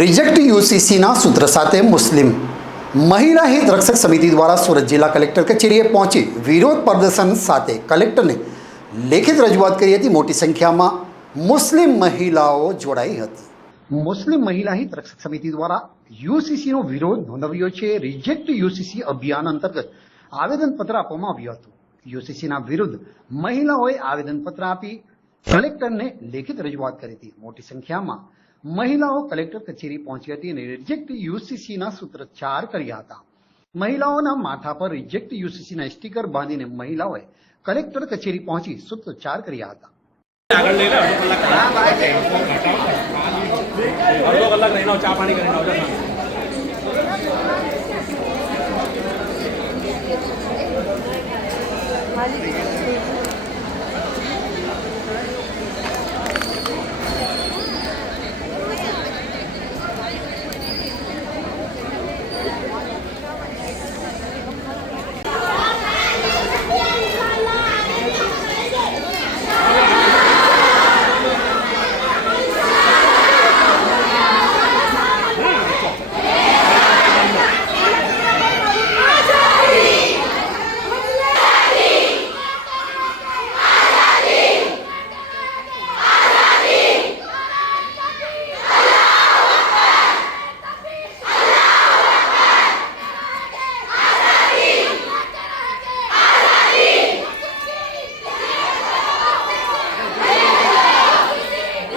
Reject યુસીસીના સૂત્ર સાથે મુસ્લિમ મહિલા હિત રક્ષક સમિતિ દ્વારા સુરત જિલ્લા કલેક્ટર કચેરીએ પહોંચી વિરોધ પ્રદર્શન સાથે કલેક્ટરને લેખિત રજૂઆત કરી હતી. મોટી સંખ્યામાં મુસ્લિમ મહિલાઓ જોડાઈ હતી. મુસ્લિમ મહિલા હિત રક્ષક સમિતિ દ્વારા યુસીસીનો વિરોધ નોંધાવ્યો છે. રિજેક્ટ યુસીસી અભિયાન અંતર્ગત આવેદનપત્ર આપવામાં આવ્યું હતું. યુસીસીના વિરુદ્ધ મહિલાઓએ આવેદનપત્ર આપી કલેક્ટરને લેખિત રજૂઆત કરી હતી. મોટી સંખ્યામાં મહિલાઓ કલેક્ટર કચેરી પહોંચી હતી અને રિજેક્ટ યુસીસીના સૂત્રોચ્ચાર કર્યા હતા. મહિલાઓના માથા પર રિજેક્ટ યુસીસીના સ્ટીકર બાંધીને મહિલાઓએ કલેક્ટર કચેરી પહોંચી સૂત્રોચ્ચાર કર્યા હતા. ચા પાણી કરીને સાંજે. માલિક.